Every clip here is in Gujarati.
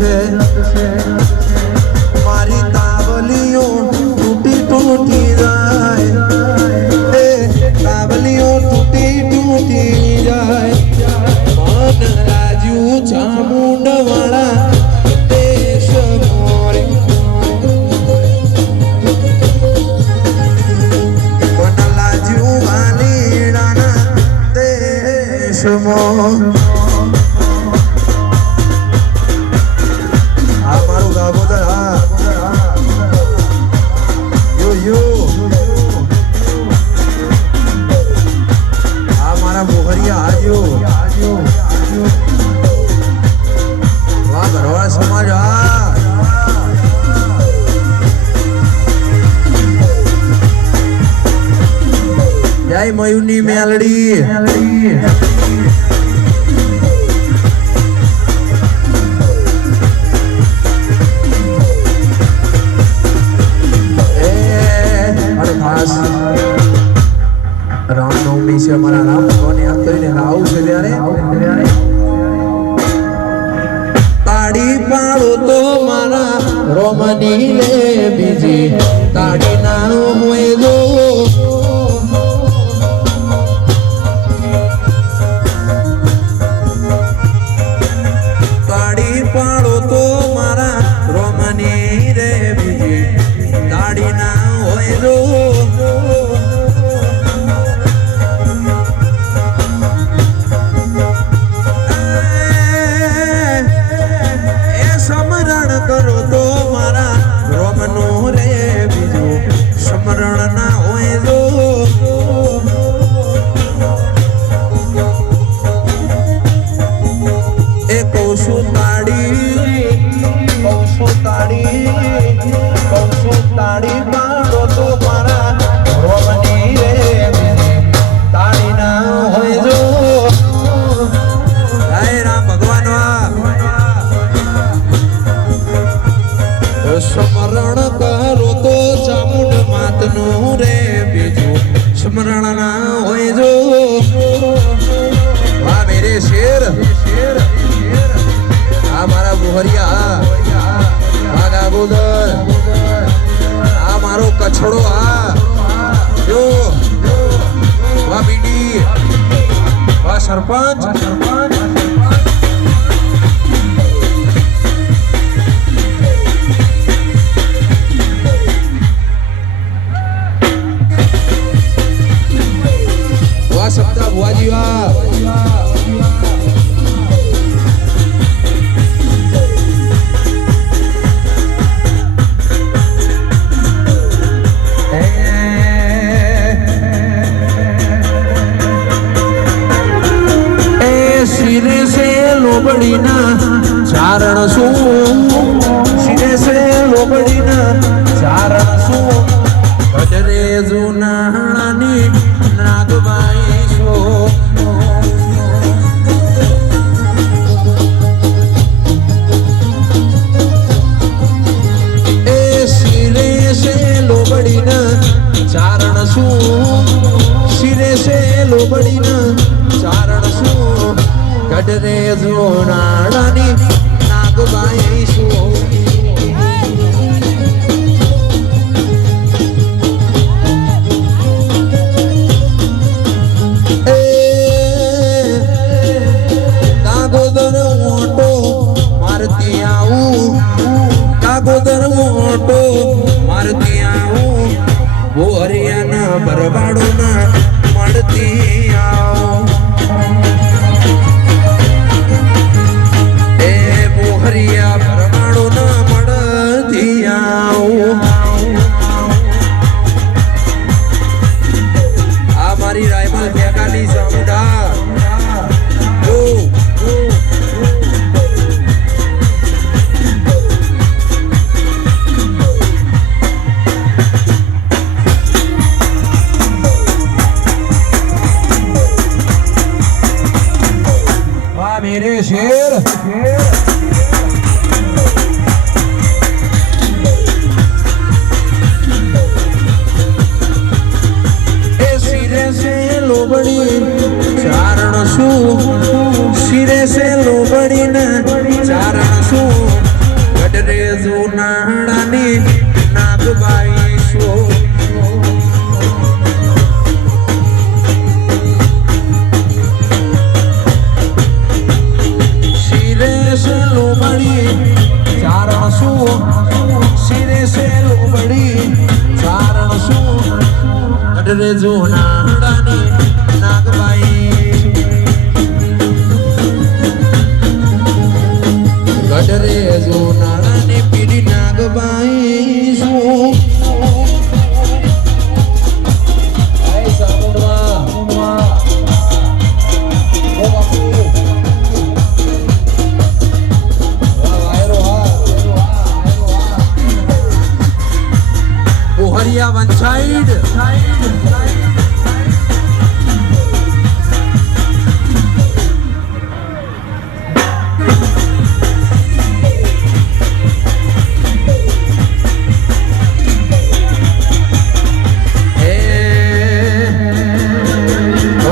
છે. મારી તાવલીઓ તૂટી તૂટી જાય. એ તાવલીઓ તૂટી તૂટી જાય. મન રાજુ ચામુંડવાળા Come on. સાબોદર હા યુ યુ આ મારા મોહરિયા આજુ આજુ વાહ ભરવાડ મેલડી. લે બીજી તારી ના હોય જો તાળી પાડો તો મારા રોમની રે બીજી તાળી ના ચારણ શું? શિરે છે લોબડીના ચારણ શું? ગઢરે જોડાડાની નાગબાઈ શું? રે શેર ચારણ શું? શિરે સે ચારણ શું? ગઢરે જુનાડ de zona. Dani. സൈഡ്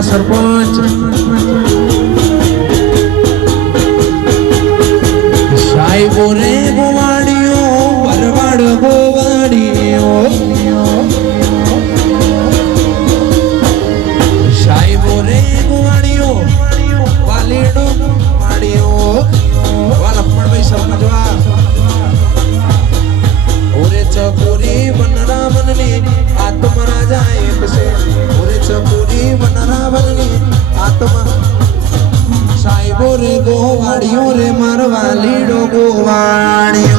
Pasar por ડાકોરે ગોવાળિયો રે મારવા લીડો ગોવાણી